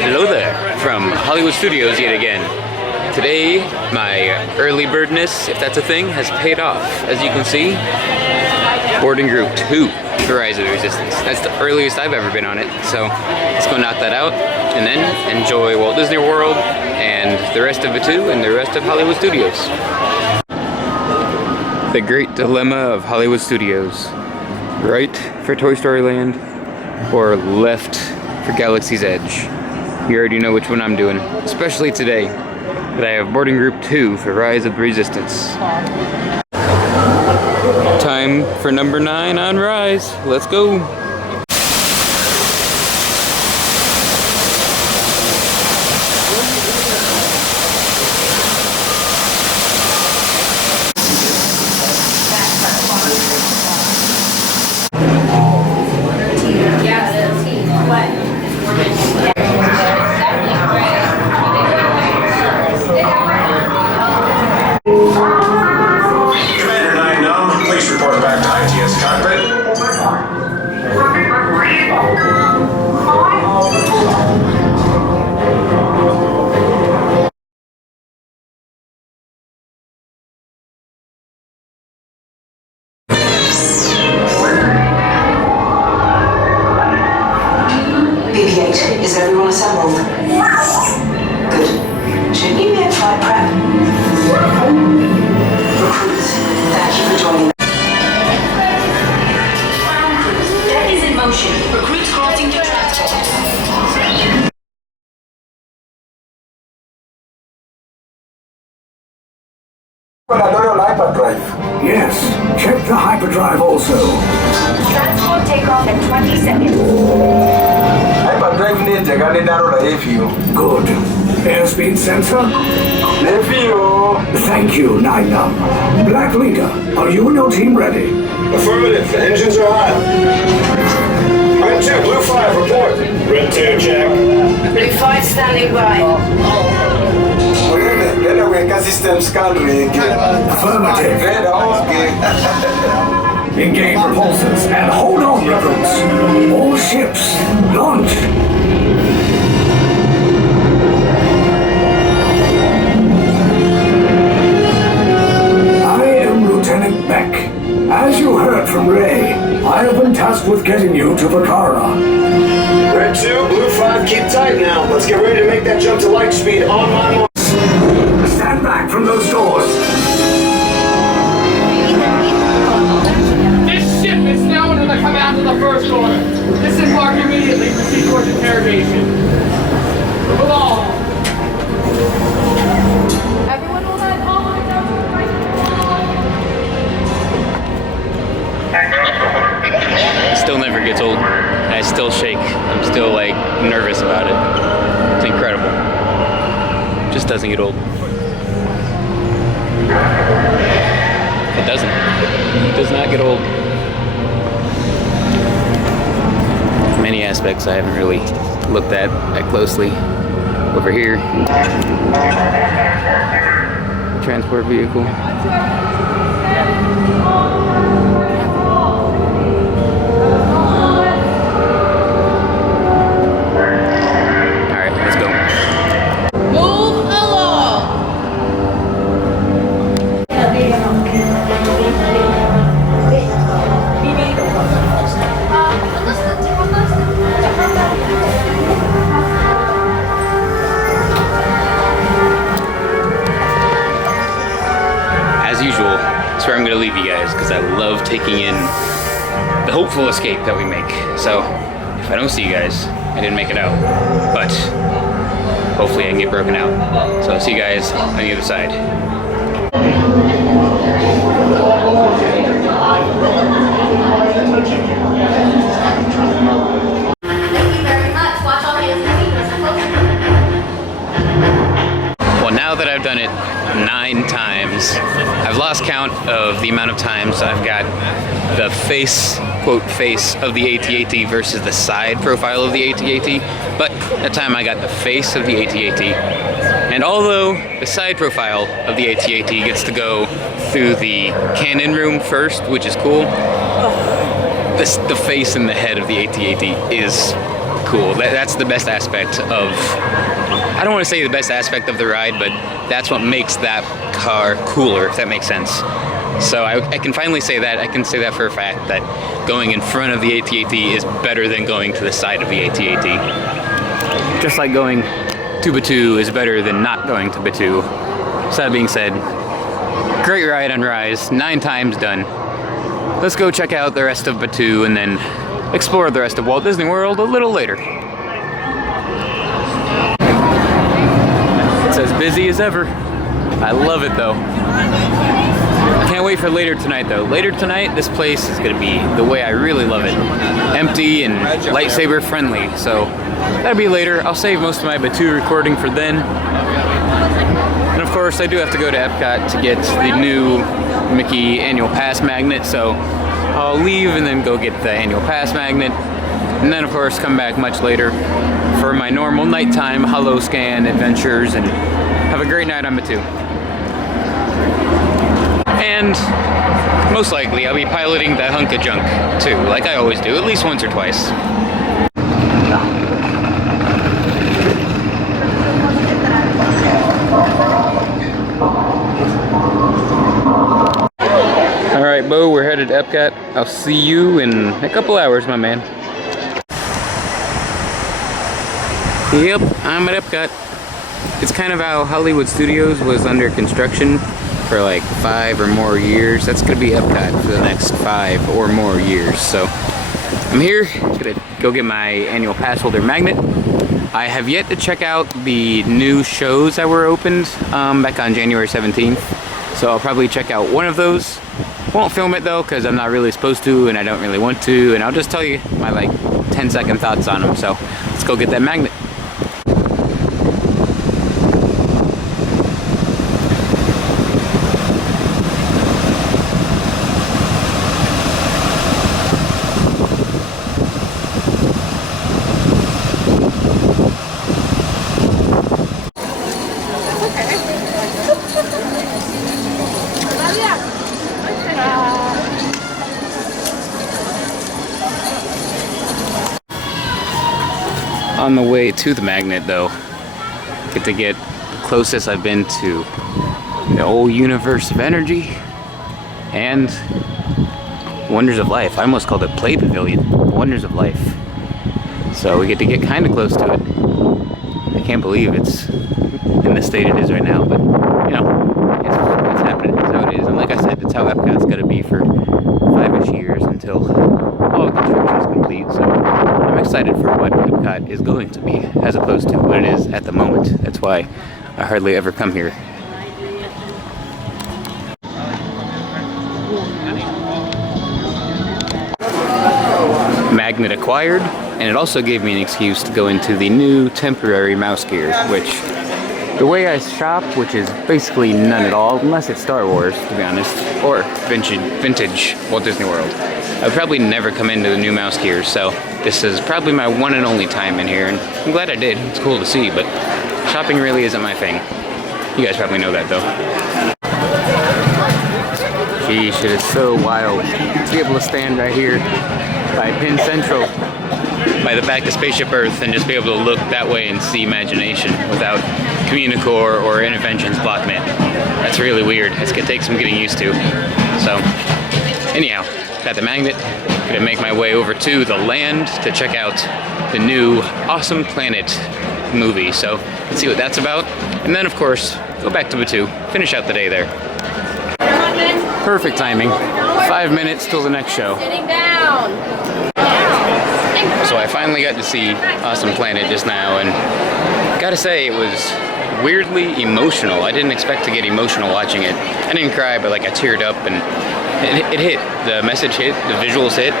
Hello there, from Hollywood Studios yet again. Today, my early birdness, if that's a thing, has paid off. As you can see, boarding group 2 for Rise of the Resistance. That's the earliest I've ever been on it, so let's go knock that out and then enjoy Walt Disney World and the rest of it too, and the rest of Hollywood Studios. The great dilemma of Hollywood Studios. Right for Toy Story Land or left for Galaxy's Edge. You already know which one I'm doing, especially today that I have boarding group 2 for Rise of the Resistance. Time for number 9 on Rise. Let's go. Is everyone assembled? Good. Shouldn't you be in flight prep? Recruits, thank you for joining. Deck is in motion. Recruits crossing to transport. Hyperdrive. Yes, check the hyperdrive also. Transport takeoff in 20 seconds. Hyperdrive need to get it out of you. Good. Airspeed sensor? Thank you, Nine Num. Black Leader, are you and your team ready? Affirmative. The engines are hot. Red 2, Blue 5, report. Red 2, check. Blue 5 standing by. Affirmative. Engage repulsors and hold on, recruits. All ships, launch. I am Lieutenant Beck. As you heard from Ray, I have been tasked with getting you to Vakara. Red 2, Blue 5, keep tight now. Let's get ready to make that jump to light speed on my mark. Stand back from those doors. This ship is now under the command of the First Order. Disembark immediately and proceed towards interrogation. Move along. Everyone will then all line down to the right. Still never gets old. I still shake. I'm still like nervous about it. It's incredible. Just doesn't get old. It doesn't. It does not get old. Many aspects I haven't really looked at that closely. Over here, transport vehicle. Alright, let's go. Move along. As usual, that's where I'm going to leave you guys because I love taking in the hopeful escape that we make. So, if I don't see you guys, I didn't make it out. But, hopefully I can get broken out. So I'll see you guys on the other side. Well, now that I've done it, 9 times. I've lost count of the amount of times I've got the face, quote, face of the AT-AT versus the side profile of the AT-AT, but that time I got the face of the AT-AT. And although the side profile of the AT-AT gets to go through the cannon room first, which is cool, the face and the head of the AT-AT is cool. That's the best aspect of, I don't want to say the best aspect of the ride, but that's what makes that car cooler, if that makes sense. So I can finally say that. I can say that for a fact, that going in front of the AT-AT is better than going to the side of the AT-AT. Just like going to Batuu is better than not going to Batuu. So that being said, great ride on Rise, 9 times done. Let's go check out the rest of Batuu and then explore the rest of Walt Disney World a little later. It's as busy as ever. I love it though. Can't wait for later tonight though. Later tonight, this place is gonna be the way I really love it. Empty and lightsaber friendly, so that'll be later. I'll save most of my Batuu recording for then. And of course, I do have to go to EPCOT to get the new Mickey annual pass magnet, so I'll leave and then go get the annual pass magnet. And then of course come back much later for my normal nighttime holo scan adventures and have a great night on Batuu. And most likely I'll be piloting the hunk of junk too, like I always do, at least once or twice. Alright, Bo, we're headed to EPCOT. I'll see you in a couple hours, my man. Yep, I'm at EPCOT. It's kind of how Hollywood Studios was under construction for like 5 or more years. That's gonna be EPCOT for the next 5 or more years. So I'm here, gonna go get my annual pass holder magnet. I have yet to check out the new shows that were opened back on January 17th. So I'll probably check out one of those. Won't film it though, because I'm not really supposed to and I don't really want to, and I'll just tell you my like 10-second thoughts on them. So let's go get that magnet. On the way to the magnet though, get to get the closest I've been to the old universe of energy and Wonders of Life. I almost called it Play Pavilion, Wonders of Life. So we get to get kind of close to it. I can't believe it's in the state it is right now, but you know, it's happening. It's how it is. And like I said, it's how EPCOT's gonna be for 5-ish years until all construction is complete. So I'm excited for what EPCOT is going to be, as opposed to what it is at the moment. That's why I hardly ever come here. Magnet acquired, and it also gave me an excuse to go into the new temporary mouse gear, which the way I shop, which is basically none at all, unless it's Star Wars, to be honest, or vintage Walt Disney World. I would probably never come into the new mouse gear, so this is probably my one and only time in here, and I'm glad I did. It's cool to see, but shopping really isn't my thing. You guys probably know that, though. Sheesh, it is so wild to be able to stand right here by Penn Central, by the back of Spaceship Earth, and just be able to look that way and see Imagination without Communicore or Interventions blocking it. That's really weird. It's gonna take some getting used to. So, anyhow, got the magnet. Gonna make my way over to the land to check out the new Awesome Planet movie. So, let's see what that's about. And then, of course, go back to Batuu, finish out the day there. Perfect timing. 5 minutes till the next show. Sitting down. So I finally got to see Awesome Planet just now, and gotta say it was weirdly emotional. I didn't expect to get emotional watching it. I didn't cry, but like I teared up, and it hit. The message hit, the visuals hit.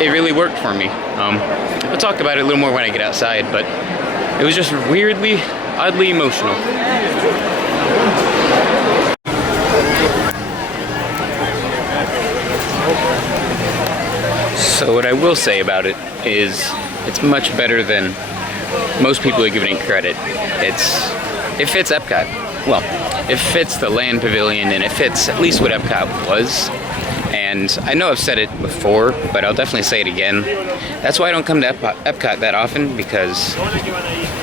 It really worked for me. I'll talk about it a little more when I get outside, but it was just weirdly, oddly emotional. So what I will say about it is it's much better than most people are giving it credit. It fits EPCOT. Well, it fits the land pavilion, and it fits at least what EPCOT was. And I know I've said it before, but I'll definitely say it again. That's why I don't come to EPCOT that often, because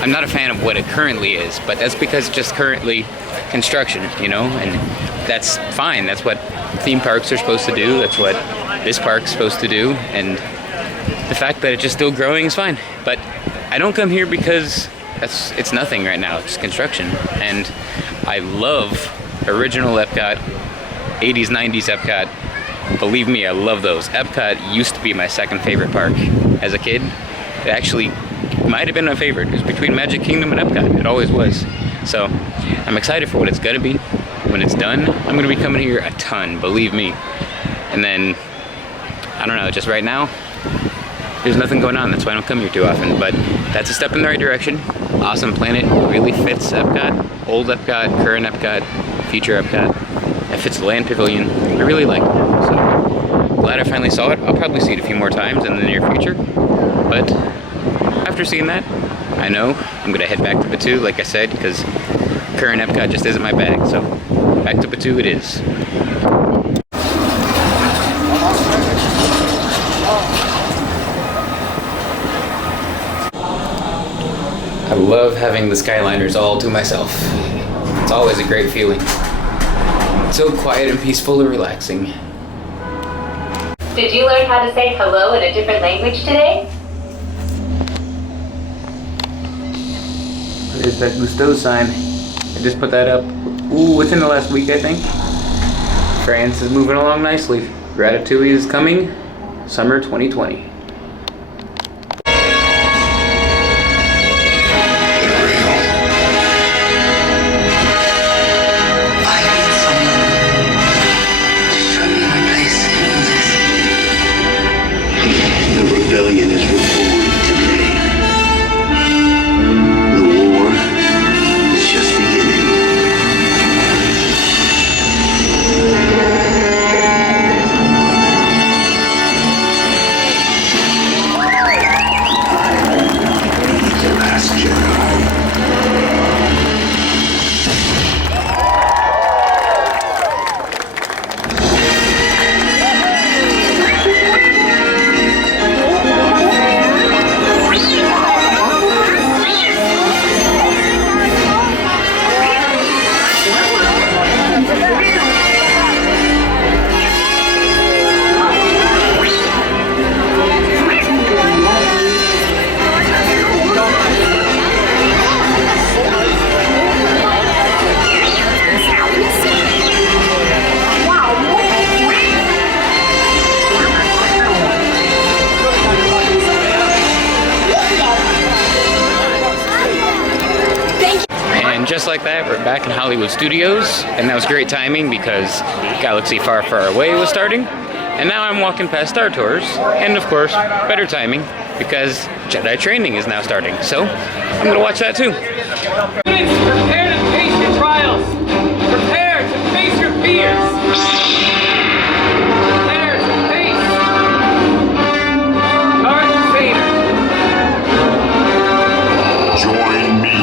I'm not a fan of what it currently is, but that's because it's just currently construction, you know, and that's fine. That's what theme parks are supposed to do. That's what this park's supposed to do, and the fact that it's just still growing is fine. But I don't come here because it's nothing right now. It's construction, and I love original EPCOT, 80s, 90s EPCOT. Believe me, I love those. EPCOT used to be my second favorite park as a kid. It actually might have been my favorite. It was between Magic Kingdom and EPCOT. It always was. So I'm excited for what it's gonna be. When it's done, I'm gonna be coming here a ton, believe me. And then, I don't know, just right now, there's nothing going on. That's why I don't come here too often. But that's a step in the right direction. Awesome Planet really fits EPCOT. Old EPCOT, current EPCOT, future EPCOT. It fits the land pavilion. I really like it. So glad I finally saw it. I'll probably see it a few more times in the near future. But after seeing that, I know I'm gonna head back to Batu, like I said, because current EPCOT just isn't my bag. So back to Batu it is. I love having the Skyliners all to myself. It's always a great feeling. It's so quiet and peaceful and relaxing. Did you learn how to say hello in a different language today? There's that Gusteau sign. I just put that up, within the last week, I think. France is moving along nicely. Ratatouille is coming, summer 2020. Rebellion is reborn today. The war is just beginning. The last Jedi. Just like that, we're back in Hollywood Studios, and that was great timing because Galaxy Far, Far Away was starting, and now I'm walking past Star Tours, and of course, better timing because Jedi Training is now starting, so I'm gonna watch that too. Students, prepare to face your trials. Prepare to face your fears. Prepare to face Darth Vader. Join me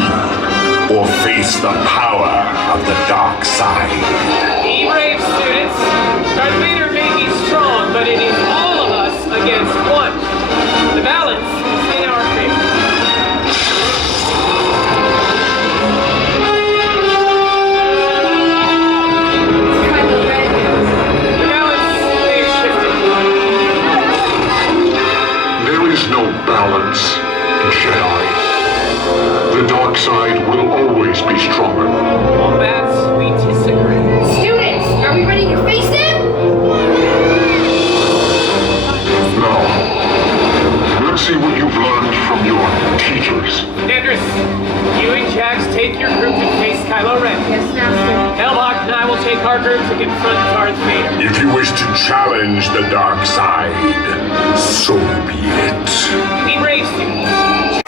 or face the power of the dark side. Be brave, students. Darth Vader may be strong, but it is all of us against one. The balance is in our favor. The balance may have shifted. There is no balance, Jedi. The dark side will always be stronger. On that, we disagree. Students, are we ready to face them? Now, let's see what you've learned from your teachers. Andrus, you and Jax take your group to face Kylo Ren. Yes, Master. Elbach and I will take our group to confront Darth Vader. If you wish to challenge the dark side, so be it. Be brave, students.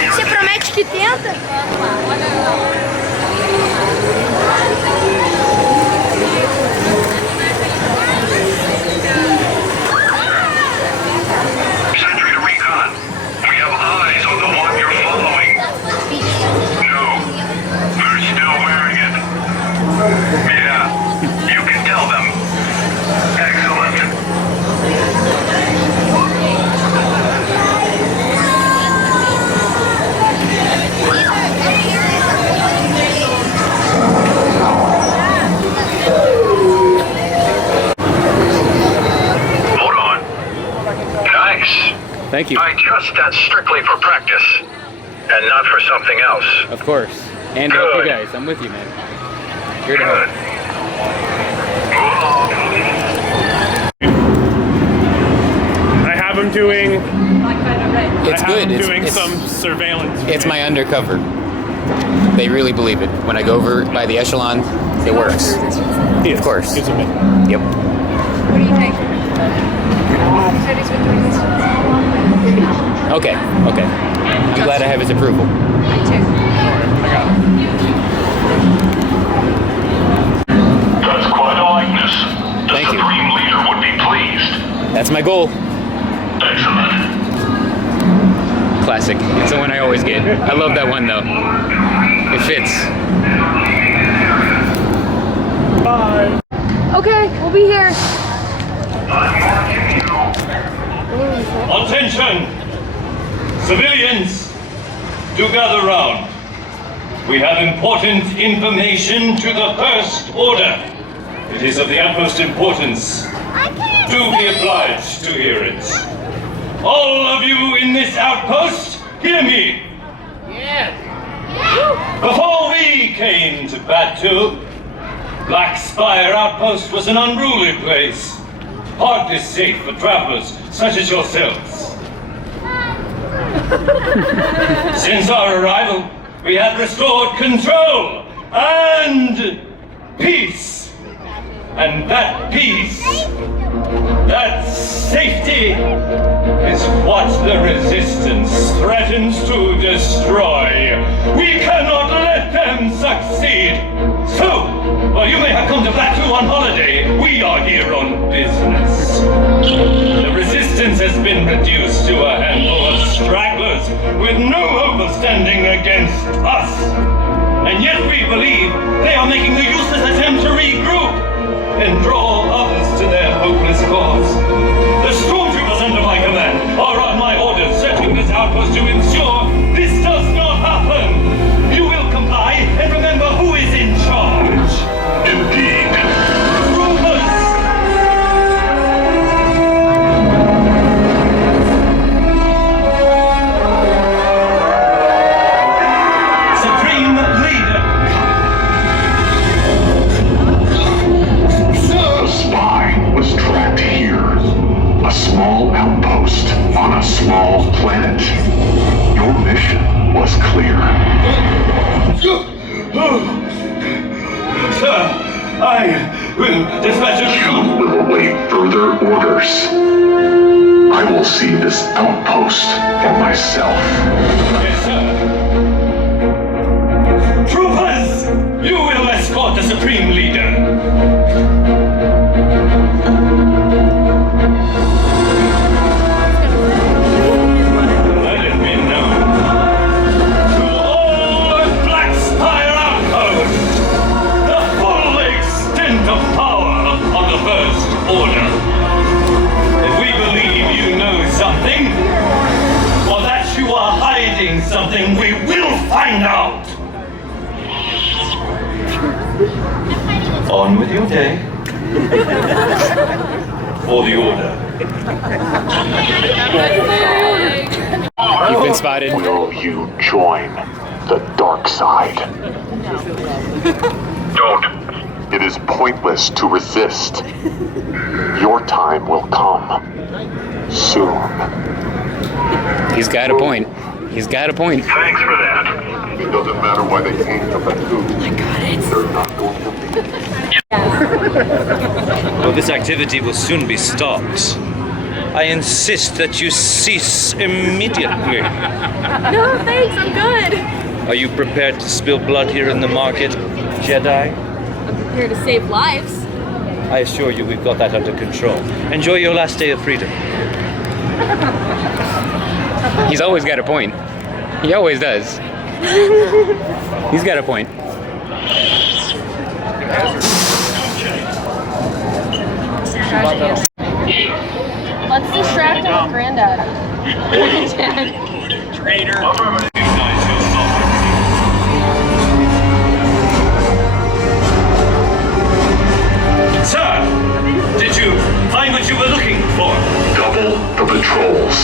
Você promete que tenta? Thank you. I trust that's strictly for practice, and not for something else. Of course. And help you Good. guys. I'm with you, man. Here to help. I have him doing. It's good. Doing It's some surveillance. It's my undercover. They really believe it. When I go over by the echelon, it works. Yes, Of course. It's a bit. Yep. What do you think? Okay. Okay. I'm glad I have his approval. Me too. That's quite a likeness. The Thank you. Supreme Leader would be pleased. That's my goal. Excellent. Classic. It's the one I always get. I love that one though. It fits. Bye. Okay, we'll be here. Attention! Civilians, do gather round. We have important information to the First Order. It is of the utmost importance. Do be obliged to hear it. All of you in this outpost, hear me. Before we came to battle, Black Spire Outpost was an unruly place, hardly safe for travelers such as yourselves. Since our arrival, we have restored control and peace. And that peace, that safety, is what the Resistance threatens to destroy. We cannot let them succeed. So, while you may have come to Plateau on holiday, we are here on business. The Resistance has been reduced to a handful of stragglers with no hope of standing against us. And yet we believe they are making the useless attempt to regroup and draw others to their hopeless cause. The stormtroopers under my command are on my orders searching this outpost to ensure this does not happen. You will comply and remember who is in charge. Indeed. Troopers! Supreme Leader! The spy was trapped here. A small outpost on a small planet. Your mission was clear. Sir, I will dispatch a You will await further orders. I will see this outpost for myself. Yes, sir. Troopers, you will escort the Supreme Leader. Let it be known to all Black Spire outposts the full extent of power of the First Order. If we believe you know something, or that you are hiding something, we will find out. On with your day. For the Order. You've been spotted. Will you join the dark side? Don't. It is pointless to resist. Your time will come. Soon. He's got a point. He's got a point. Thanks for that. It doesn't matter why they came to Batuu. They're not going to leave. Well, this activity will soon be stopped. I insist that you cease immediately. No, thanks, I'm good. Are you prepared to spill blood here in the market, Jedi? I'm prepared to save lives. I assure you we've got that under control. Enjoy your last day of freedom. He's always got a point. He always does. He's got a point. Let's distract him with Granddad. Dad. Sir, did you find what you were looking for? Double the patrols.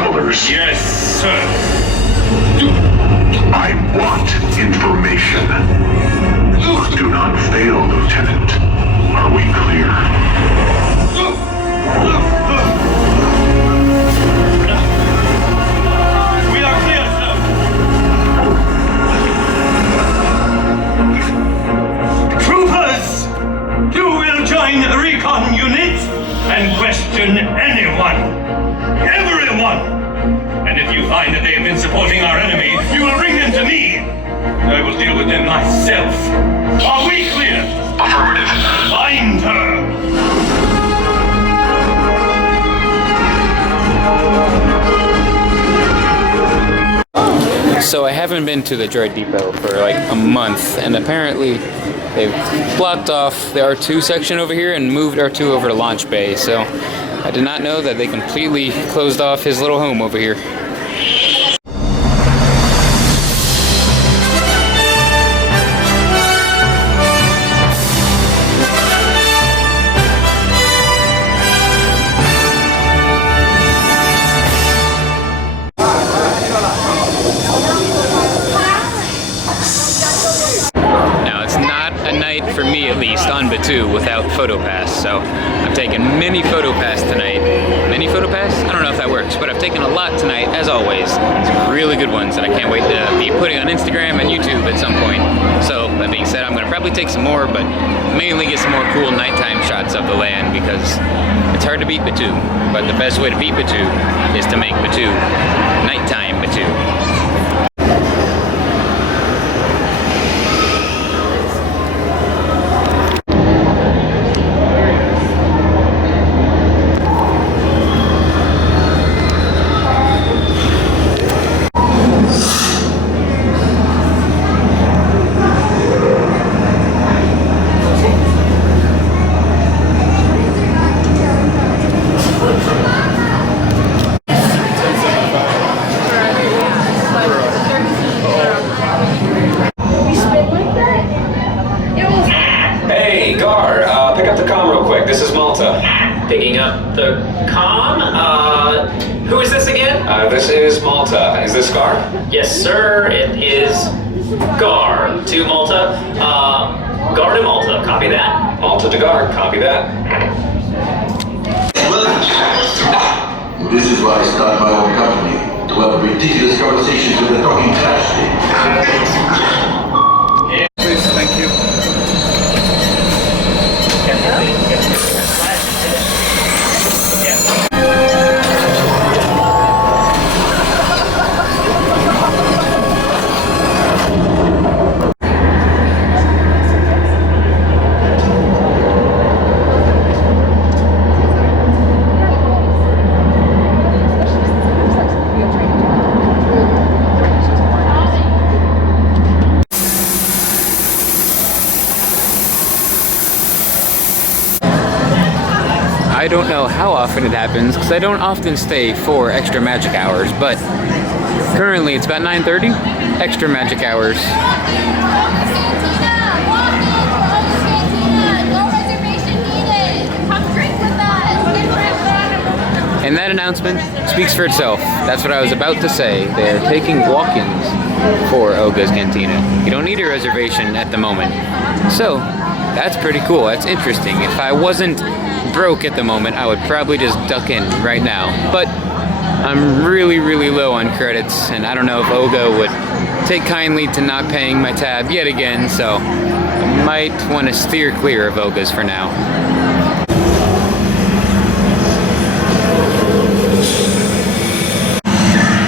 travelers. Yes, sir. I want information. Do not fail, Lieutenant. Are we clear? We are clear, sir. Troopers, you will join a recon unit and question anyone, everyone. And if you find that they have been supporting our enemy, you will bring them to me. I will deal with them myself. Are we clear? Affirmative. Find her. So I haven't been to the droid depot for like a month, and apparently they've blocked off the R2 section over here and moved R2 over to launch bay. So I did not know that they completely closed off his little home over here. For me at least, on Batu without PhotoPass, so I've taken many PhotoPass tonight. Many PhotoPass? I don't know if that works, but I've taken a lot tonight, as always. Some really good ones that I can't wait to be putting on Instagram and YouTube at some point. So, that being said, I'm going to probably take some more, but mainly get some more cool nighttime shots of the land, because it's hard to beat Batu. But the best way to beat Batu is to make Batu nighttime Batu. This is Malta. Picking up the comm. Who is this again? This is Malta. Is this Gar? Yes, sir. It is Gar to Malta. Gar to Malta. Copy that. Malta to Gar. Copy that. This is why I started my own company, to have ridiculous conversations with a talking trash thing. Please, thank you. I don't know how often it happens, because I don't often stay for extra magic hours, but currently it's about 9:30, extra magic hours. And that announcement speaks for itself. That's what I was about to say. They're taking walk-ins for Oga's Cantina. You don't need a reservation at the moment. So, that's pretty cool. That's interesting. If I wasn't broke at the moment, I would probably just duck in right now. But I'm really, really low on credits, and I don't know if Oga would take kindly to not paying my tab yet again, so I might want to steer clear of Oga's for now.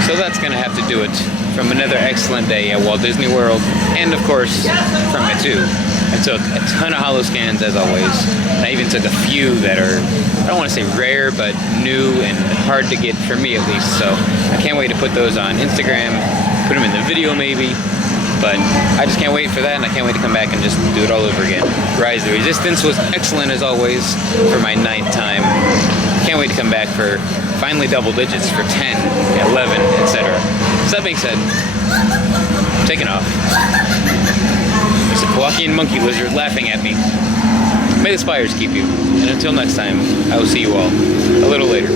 So that's gonna have to do it from another excellent day at Walt Disney World, and of course from Batu. I took a ton of holoscans as always, and I even took a few that are, I don't want to say rare, but new and hard to get for me at least, so I can't wait to put those on Instagram, put them in the video maybe, but I just can't wait for that, and I can't wait to come back and just do it all over again. Rise of the Resistance was excellent as always for my nighttime. Can't wait to come back for finally double digits for 10, 11, etc. So that being said, I'm taking off. There's a Kowakian monkey lizard laughing at me. May the spires keep you. And until next time, I will see you all a little later.